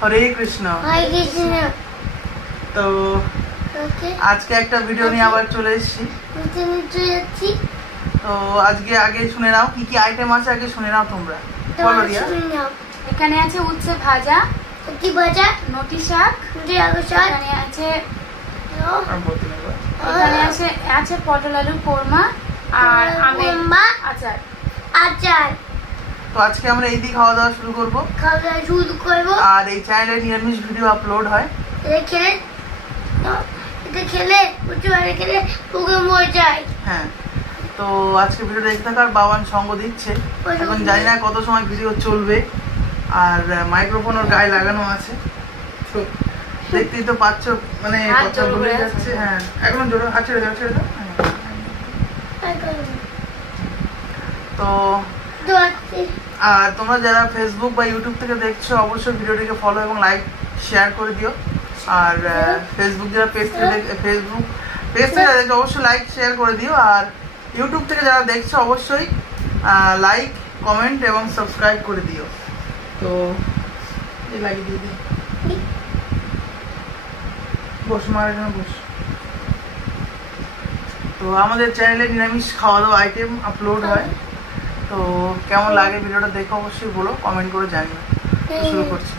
হরে কৃষ্ণ। তো আজকে একটা ভিডিও নিয়ে আবার চলে এসেছি। তো আজকে আগে শুনে নাও কি কি আইটেম আছে, আগে শুনে নাও তোমরা। বলো রিয়া। এখানে আছে উচ্ছে ভাজা, নটি শাক, এখানে আছে পটল আলু কোরমা আর আমের আচার। তো আজকে আমরা এই দিয়ে খাওয়া দাওয়া শুরু করবো। আর এই চ্যানেলে নিরামিষ ভিডিও আপলোড হয়। হ্যাঁ, তো আজকে ভিডিও দেখতে থাকো। আর বাবান সঙ্গ দিচ্ছে, এখন জানি না কত সময় ভিডিও চলবে। আর মাইক্রোফোন ওর গায়ে লাগানো আছে, দেখতেই তো পাচ্ছ, মানে কথা বলে যাচ্ছে। হ্যাঁ, এখন জোরে হাত ছেড়ে দাও, ছেড়ে দাও। তো আর তোমরা যারা ফেসবুক বা ইউটিউব থেকে দেখছো অবশ্যই ভিডিওটিকে ফলো এবং লাইক শেয়ার করে দিও। আর ফেসবুক যারা পেজ থেকে দেখছো অবশ্যই লাইক শেয়ার করে দিও। আর ইউটিউব থেকে যারা দেখছো অবশ্যই লাইক, কমেন্ট এবং সাবস্ক্রাইব করে দিও। তো এই লাগিয়ে দিয়ে দিই। বস মার, এখানে বস। তো আমাদের চ্যানেলে নিরামিষ খাওয়া দাওয়া আইটেম আপলোড হয়। তো কেমন লাগে ভিডিওটা দেখো অবশ্যই বলো, কমেন্ট করে জানিও। শুরু করছি।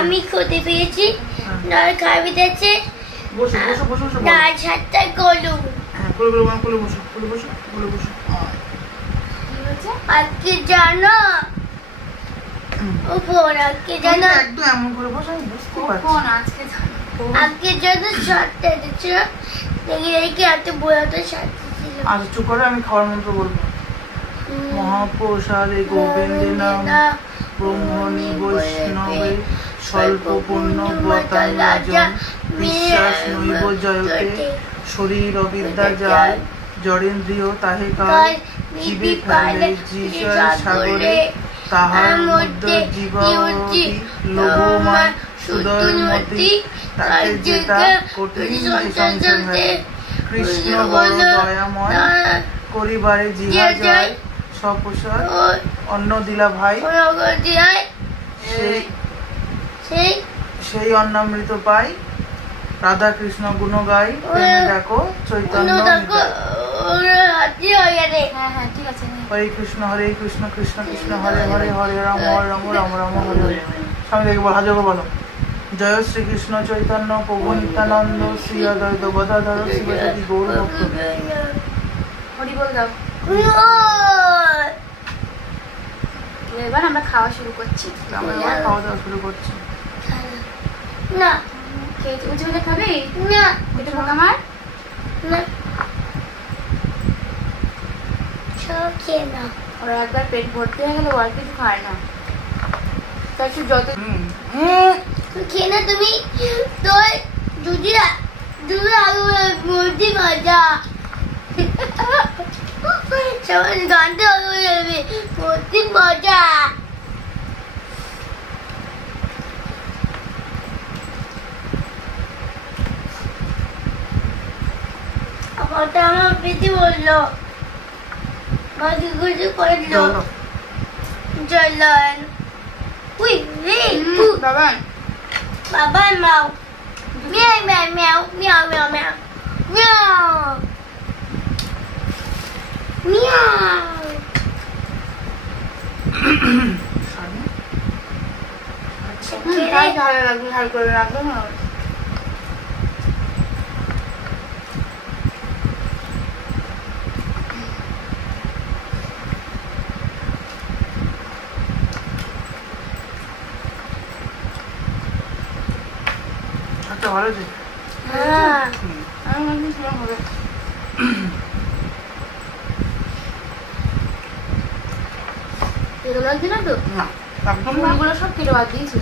আমি খেতে পেয়েছি ডাল খাবি দিয়েছে ডাল সাতটা গলু। আজকে জানো আজকে জানো আজকে জানো সাতটা দিচ্ছিল দেখি দেখি এত বড়টা সাতটা ছিল। আচ্ছা চুপ করে, আমি খাওয়ার মন্ত্র বলবো। মহাপ্রসাদে গোবিন্দে নাম ব্রহ্মণী বৈষ্ণবে স্বল্প পুণ্য ব্রতাং রাজন বিশ্বাস নৈব জয়তে শরীর অবিদ্যা যায় জড়েন্দ্রিয় তাহে কাল জীবে ফেলে জীবন সাগরে তাহার মধ্যে জীবতী লোভমান সুদয়মতী তাকে যেতা কঠিন সংসারে কৃষ্ণ বড় দয়াময় করিবারে জিহা যায় সপ্রসাদ অন্ন দিলা ভাই সেই অন্নামৃত পাই রাধা কৃষ্ণ গুণ গাই দেখো চৈতন্য। হরে কৃষ্ণ কৃষ্ণ কৃষ্ণ হরে হরে হরে রাম রাম রাম রাম হরে হরে। স্বামী দেখে বল, হাজার বলো। জয় শ্রীকৃষ্ণ চৈতন্য প্রভু নিত্যানন্দ শ্রী অদ্বৈত গদাধর শিবসতী গৌর ভক্ত। হরি বল দাও। এবার আমরা খাওয়া শুরু করছি। খাওয়া দাওয়া শুরু করছি। না খেয়ে উঁচু হলে খাবি না, এটা হোক আমার না খেয়ে না। ওরা একবার পেট ভর্তি হয়ে গেলে আর কিছু খায় না। তাই একটু যত খেয়ে না তুমি। তোর দুধি মূর্তি মজা সবাই গানটা মূর্তি মজা। ওটা আমার প্রীতি বললো বাকি কিছু করলো জলন উই রে বাবা বাবা মাও মিয়াও মিয়াও মিয়াও মিয়াও মিয়াও মিয়াও ভালো লাগবে, ভালো করে রাখবে না। ভালো আছে। সব কেটে বাদ দিয়েছি।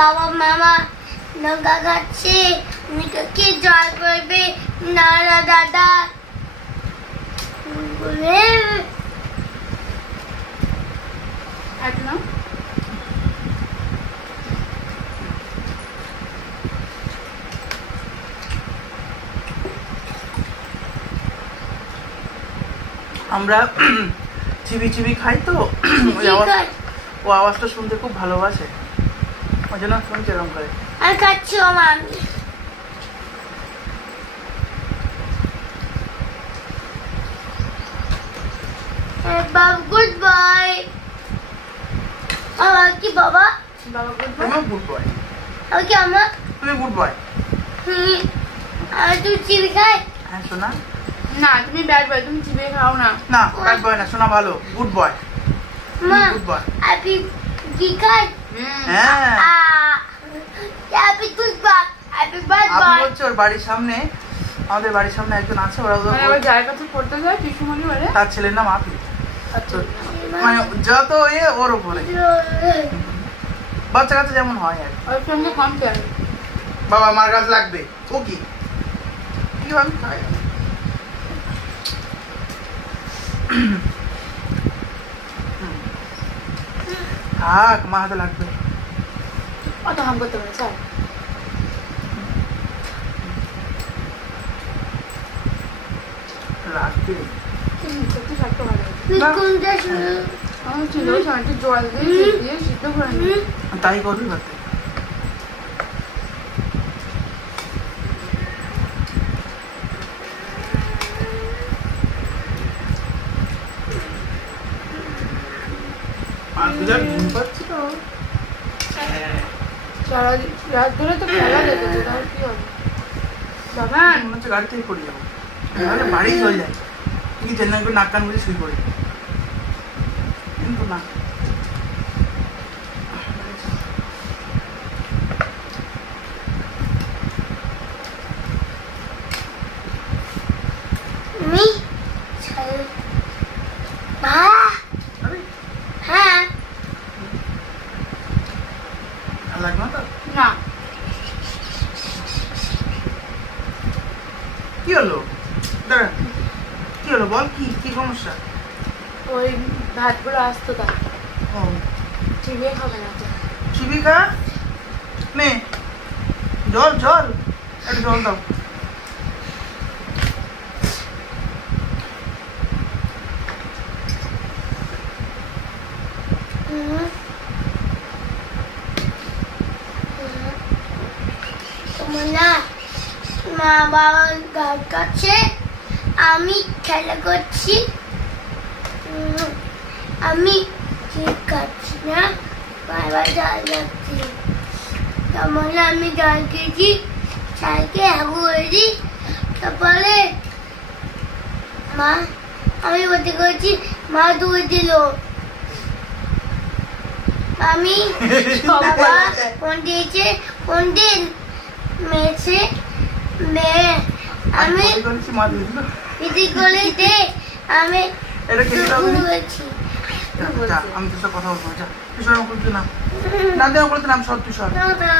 বাবা মামা লঙ্কা খাচ্ছে, কে জল করবে? না দাদা একদম আমরা চিবি চিবি খাই তো ওই আওয়াজ, ও আওয়াজটা শুনতে খুব ভালোবাসে, ওই জন্য শুনছে এরকম করে। আমি খাচ্ছি মামা আমি। বাবা গুড বাই। আমার কি বাবা? বাবা তুমিও গুড বয়, আমি কি আমার? তুমি গুড বয়। আর তুই চিবি খাই? হ্যাঁ সোনা। না তুমি ব্যাড বয়, তুমি চিবিয়ে খাও না। না ব্যাড বয় না সোনা, ভালো গুড বয়, মা গুড বয়। আপনি কি খাই? হ্যাঁ আপনি গুড বাই, আপনি বাই আপনি বাই। বলছো ওর বাড়ির সামনে, আমাদের বাড়ির সামনে একজন আছে, ওরা মানে আবার যার কাছে পড়তে যায় পিসুমণি বলে। তার ছেলের নাম আপি, মানে যত ওর উপরে বাচ্চা কাছে যেমন হয় আর ওর সঙ্গে কম চাই। বাবা আমার কাছে লাগবে, ও কি আমি খাই। থাক মা হাতে লাগবে। অত হাম করতে পারে স্যার। লাগবে সত্যি স্বাদটা ভালো। তুই কোনটা শুরু? আমার ছিল একটু জল দিয়ে সিদ্ধ করে নিই। তাই করবি ভাতে। আর বিরাট ঘুম পাচ্ছে তো। সারা রাত ধরে তো খেলা যেত, তার কি হবে? বাবা মনে হচ্ছে গাড়ি থেকে পড়ে যাবো, নাহলে বাড়ি চলে যায়। কি চেন্নাই করে নাক কান বুঝে শুয়ে পড়ে, কিন্তু না। আমি মা আরে হ্যাঁ ভালো লাগবে না তো? না কি হলো দাঁড়া, কি হলো বল, কি কি সমস্যা? ওই ভাতগুলো আসতো তার ও চিবিয়ে খাবে না তো। চিবিকা নে, জল জল, একটু জল দাও। না মা বাবার গাছ কাছে আমি খেলা করছি, আমি ঠিক খাচ্ছি না, বাবা জল যাচ্ছি। তেমন আমি জল খেয়েছি, চাইকে হাগু হয়েছি, তারপরে মা আমি বলতে করেছি, মা দুধ দিল। আমি বাবা ফোন দিয়েছে, ফোন দিন মেয়েছে মেয়ে আমি করেছি মা দিয়ে দিল। দিদি করে দে, আমি এটা খেতে দাও তুমি। বলছি যা, আমি তোর সাথে কথা বলবো, যা তুই সর বলতে না, না দেওয়া বলতে নাম সর, তুই সর। না না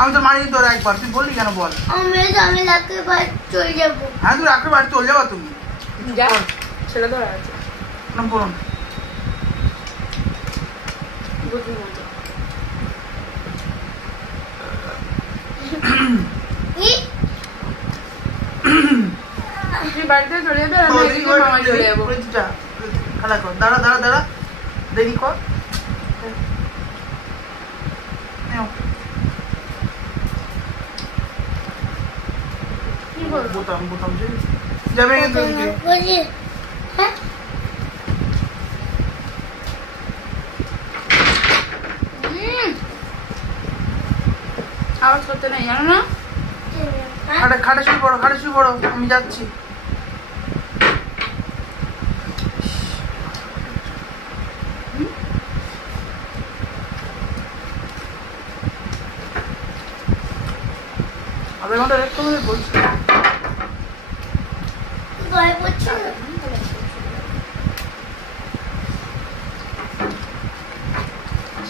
আমি তো মারিয়ে তোর একবার, তুই বললি কেন বল? আমি রাখতে পার চলে যাবো। হ্যাঁ তুই রাখলে বাড়ি চলে যাবা তুমি। যা ছেলে ধরা আছে না বলুন বুঝবি মতো। কি তুই বাড়িতে চলে যাবে আর আমি এদিকে মামা চলে যাবো। খালা কর, দাঁড়া দাঁড়া দাঁড়া, দেরি কর। নেও। কি বলবো? বোতাম বোতাম যে যাবে কিন্তু ওদিকে। বলি হ্যাঁ আওয়াজ করতে নেই জানো না? খাটে খাটে শুয়ে পড়ো, খাটে শুয়ে পড়ো, আমি যাচ্ছি। আধা ঘন্টা রেস্ট করবে বলছি। ভয় করছে না।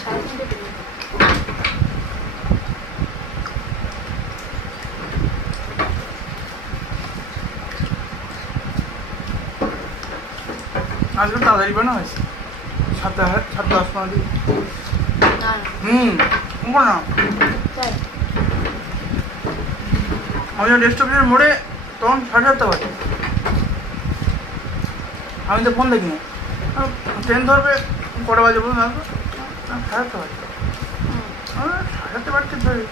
সাড়ে তিনটে বেজে গেছে। আজকে তাড়াতাড়ি বানা হয়েছে 7:10 দিন। না না তাই আমি রেস্ট অফিসের মোড়ে তখন 7:30 বাজে। আমি তো ফোন দেখিনি, ট্রেন ধরবে কটা বাজে বলুন আসবো 7:30 বাজে। 7:30 বাজছে ধরে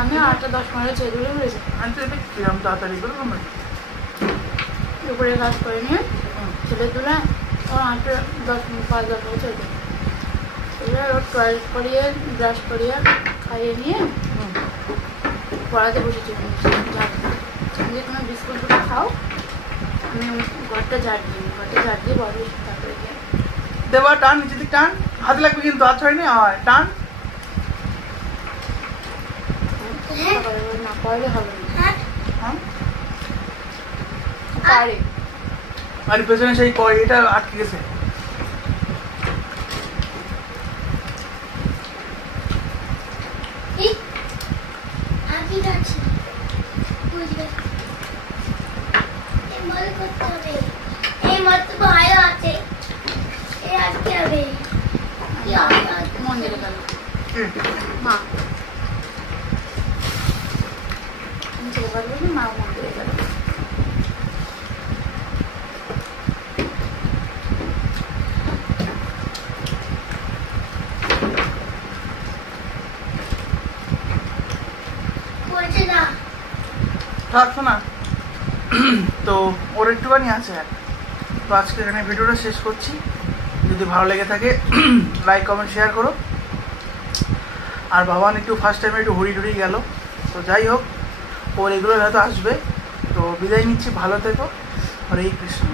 আমি 8:10 ছেড়ে দূরে রয়েছে আমি তো কিরম তাড়াতাড়ি করে দুপুরে কাজ করে নিয়ে ছেলে তুলে ওর 8:10 ছেড়ে দেয়। এবার ওর টয়লেট করিয়ে ব্রাশ করিয়ে খাইয়ে নিয়ে পড়াতে বসেছি। যে তুমি বিস্কুটগুলো খাও, আমি ঘরটা ঝাড় দিই, বসে তারপরে গিয়ে দেবা টান নিচে দিক টান, হাতে লাগবে কিন্তু হাত হয়নি হয় টান। না করলে হবে না। হ্যাঁ পারে আর পেছনে সেই এটা আটকে গেছে। মন্দিরে গেল মা, আমি ছেলে পারবো না, মা মন্দিরে গেল। থাকছো না তো ওর একটুখানি আছে। তো আজকে এখানে ভিডিওটা শেষ করছি। যদি ভালো লেগে থাকে লাইক কমেন্ট শেয়ার করো। আর বাবান একটু ফার্স্ট টাইমে একটু হরি টরি গেল, তো যাই হোক ওর এগুলো হয়তো আসবে। তো বিদায় নিচ্ছি, ভালো থেকো। হরে কৃষ্ণ।